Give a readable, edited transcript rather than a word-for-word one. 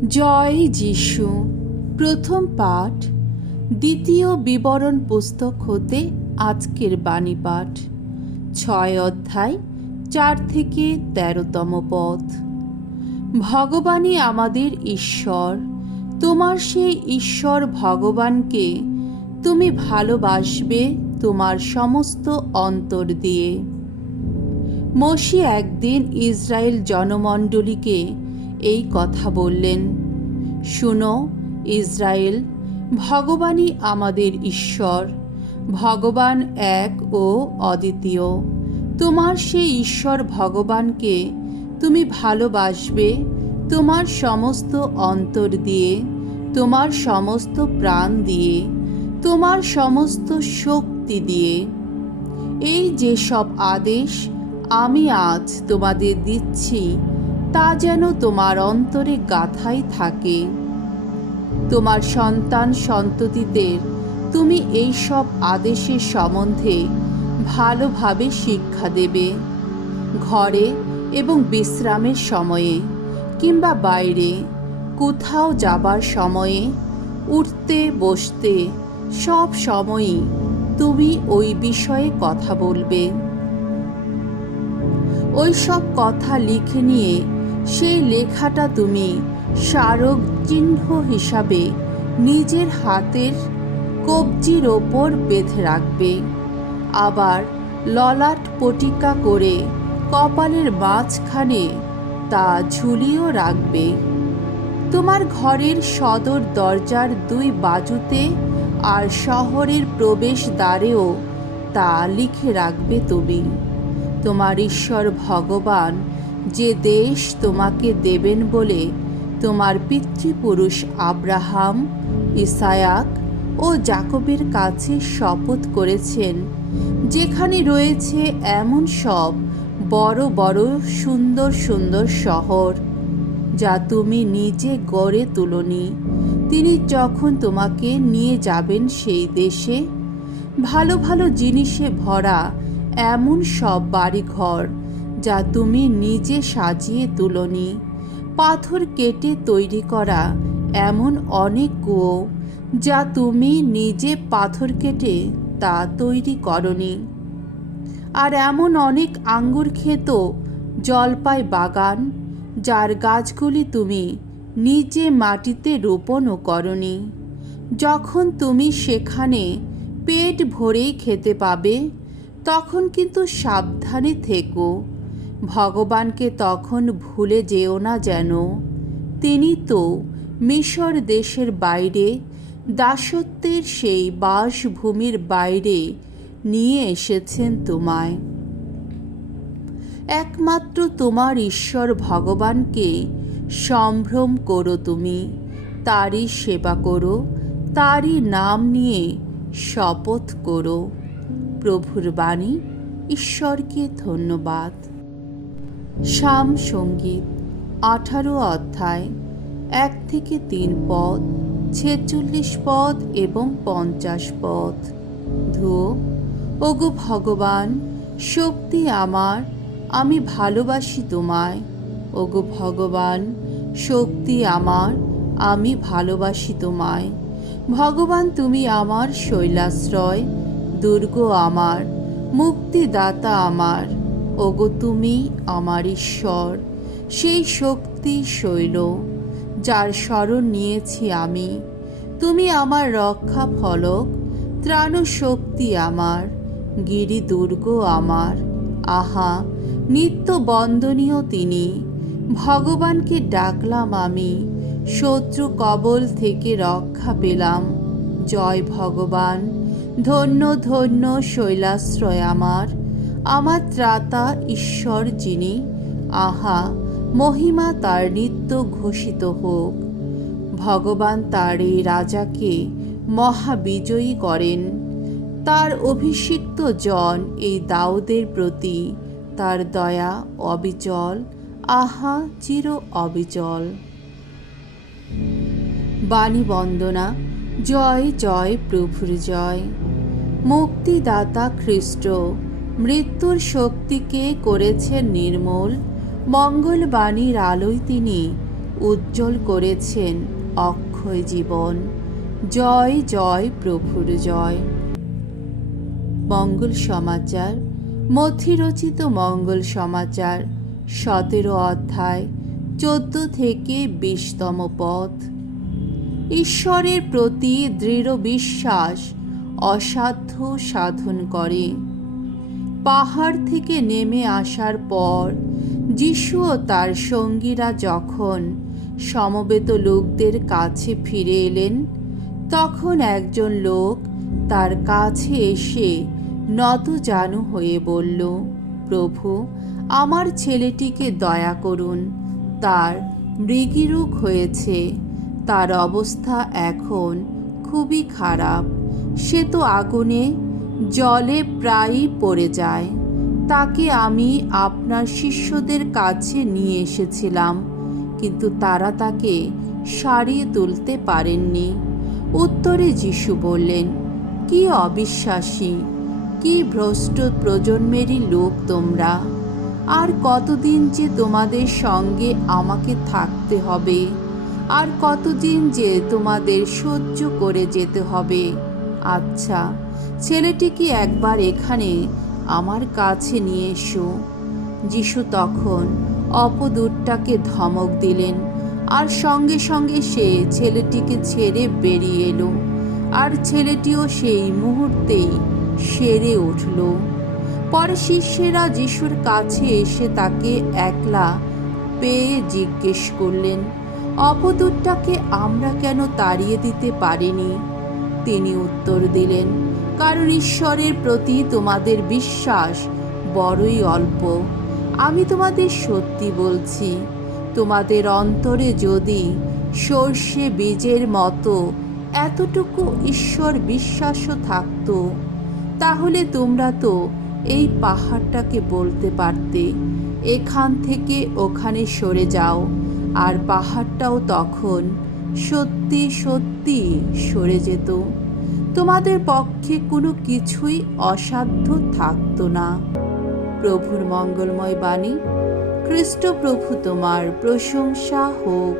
জয় যিশু। প্রথম পাঠ দ্বিতীয় বিবরণ পুস্তক হতে আজকের বাণী পাঠ 6 অধ্যায় 4 থেকে 13তম পদ। ভগবানই আমাদের ঈশ্বর, তোমার সেই ঈশ্বর ভগবানকে তুমি ভালোবাসবে তোমার সমস্ত অন্তর দিয়ে। মসি একদিন ইসরায়েল জনমণ্ডলীকে এই কথা বললেন, শুনো ইসরায়েল, ভগবানই আমাদের ঈশ্বর, ভগবান এক ও অদ্বিতীয়। তোমার সেই ঈশ্বর ভগবানকে তুমি ভালোবাসবে তোমার সমস্ত অন্তর দিয়ে, তোমার সমস্ত প্রাণ দিয়ে, তোমার সমস্ত শক্তি দিয়ে। এই যেসব আদেশ আমি আজ তোমাদের দিচ্ছি তা যেন তোমার অন্তরে গাঁথাই থাকে। তোমার সন্তান সন্ততিদের তুমি এই সব আদেশের সম্বন্ধে ভালোভাবে শিক্ষা দেবে। ঘরে এবং বিশ্রামের সময়ে কিংবা বাইরে কোথাও যাবার সময়ে, উঠতে বসতে সব সময়ই তুমি ওই বিষয়ে কথা বলবে। ওই সব কথা লিখে নিয়ে সেই লেখাটা তুমি স্মারক চিহ্ন হিসাবে নিজের হাতের কবজির ওপর বেঁধে রাখবে। আবার ললাট পটিকা করে কপালের মাঝখানে তা ঝুলিয়েও রাখবে। তোমার ঘরের সদর দরজার 2 বাজুতে আর শহরের প্রবেশ দ্বারেও তা লিখে রাখবে তুমি। তোমার ঈশ্বর ভগবান যে দেশ তোমাকে দেবেন বলে তোমার পিতৃপুরুষ আব্রাহাম, ইসায়াক ও যাকবের কাছে শপথ করেছেন, যেখানে রয়েছে এমন সব বড় বড় সুন্দর সুন্দর শহর যা তুমি নিজে গড়ে তুলনি, তিনি যখন তোমাকে নিয়ে যাবেন সেই দেশে, ভালো ভালো জিনিসে ভরা এমন সব বাড়িঘর যা তুমি নিজে সাজিয়ে তুলনি, পাথর কেটে তৈরি করা এমন অনেক কুয়ো যা তুমি নিজে পাথর কেটে তা তৈরি করনি, আর এমন অনেক আঙ্গুর ক্ষেত, জলপাই বাগান যার গাছগুলি তুমি নিজে মাটিতে রোপণও করনি। যখন তুমি সেখানে পেট ভরেই খেতে পাবে, তখন কিন্তু সাবধানে থেকো, ভগবানকে তখন ভুলে যেও না যেন। তিনি তো মিশর দেশের বাইরে, দাসত্বের সেই বাসভূমির বাইরে নিয়ে এসেছেন তোমায়। একমাত্র তোমার ঈশ্বর ভগবানকে সম্ভ্রম করো তুমি, তারই সেবা করো, তারই নাম নিয়ে শপথ করো। প্রভুর বাণী। ঈশ্বরকে ধন্যবাদ। সাম সঙ্গীত 18 অধ্যায় 1 থেকে 3 পদ, 46 পদ এবং 50 পদ। ধুয়ো, ওগো ভগবান, শক্তি আমার, আমি ভালোবাসি তোমায়। ওগো ভগবান, শক্তি আমার, আমি ভালোবাসি তোমায়। ভগবান, তুমি আমার শৈলাশ্রয়, দুর্গ আমার, মুক্তিদাতা আমার। ওগো তুমি আমার ঈশ্বর, সেই শক্তি শৈল যার শরণ নিয়েছি আমি। তুমি আমার রক্ষা ফলক, ত্রাণ শক্তি আমার, গিরি দুর্গ আমার। আহা, নিত্য বন্দনীয় তিনি। ভগবানকে ডাকলাম আমি, শত্রু কবল থেকে রক্ষা পেলাম। জয় ভগবান। ধন্য ধন্য শৈলাশ্রয় আমার, আমার ত্রাতা ঈশ্বর যিনি। আহা, মহিমা তার নিত্য ঘোষিত হোক। ভগবান তার এই রাজাকে মহাবিজয়ী করেন। তার অভিষিক্ত জন এই দাউদের প্রতি তার দয়া অবিচল, আহা চির অবিচল। বাণী বন্দনা। জয় জয় প্রভুর জয়। মুক্তিদাতা খ্রিস্ট মৃত্যুর শক্তিকে করেছেন নির্মূল, মঙ্গলবাণীর আলোয় তিনি উজ্জ্বল করেছেন অক্ষয় জীবন। জয় জয় প্রভুর জয়। মঙ্গল সমাচার, মথি রচিত মঙ্গল সমাচার 17 অধ্যায় 14 থেকে 20তম পদ। ঈশ্বরের প্রতি দৃঢ় বিশ্বাস অসাধ্য সাধন করে। পাহাড় থেকে নেমে আসার পর যিশু ও তার সঙ্গীরা যখন সমবেত লোকদের কাছে ফিরে এলেন, তখন একজন লোক তার কাছে এসে নতজানু হয়ে বলল, প্রভু, আমার ছেলেটিকে দয়া করুন, তার মৃগীরোগ হয়েছে, তার অবস্থা এখন খুবই খারাপ, সে তো আগুনে জলে প্রায়ই পড়ে যায়। তাকে আমি আপনার শিষ্যদের কাছে নিয়ে এসেছিলাম, কিন্তু তারা তাকে সারিয়ে তুলতে পারেননি। উত্তরে যিশু বললেন, কি অবিশ্বাসী, কি ভ্রষ্ট প্রজন্মেরই লোক তোমরা! আর কতদিন যে তোমাদের সঙ্গে আমাকে থাকতে হবে, আর কতদিন যে তোমাদের সহ্য করে যেতে হবে। আচ্ছা, ছেলেটিকে একবার এখানে আমার কাছে নিয়ে এসো। যিশু তখন অপদূতটাকে ধমক দিলেন, আর সঙ্গে সঙ্গে সে ছেলেটিকে ছেড়ে বেরিয়ে এলো, আর ছেলেটিও সেই মুহূর্তেই সেরে উঠল। পরে শিষ্যেরা যিশুর কাছে এসে তাকে একলা পেয়ে জিজ্ঞেস করলেন, অপদূতটাকে আমরা কেন তাড়িয়ে দিতে পারিনি? তিনি উত্তর দিলেন, কারণ ঈশ্বরের প্রতি তোমাদের বিশ্বাস বড়ই অল্প। আমি তোমাদের সত্যি বলছি, তোমাদের অন্তরে যদি সর্ষে বীজের মতো এতটুকু ঈশ্বর বিশ্বাসও থাকতো, তাহলে তোমরা তো এই পাহাড়টাকে বলতে পারতে, এখান থেকে ওখানে সরে যাও, আর পাহাড়টাও তখন সত্যি সত্যি সরে যেত। তোমাদের পক্ষে কোনো কিছুই অসাধ্য থাকতো না। প্রভুর মঙ্গলময় বাণী। খ্রিস্ট প্রভু তোমার প্রশংসা হোক।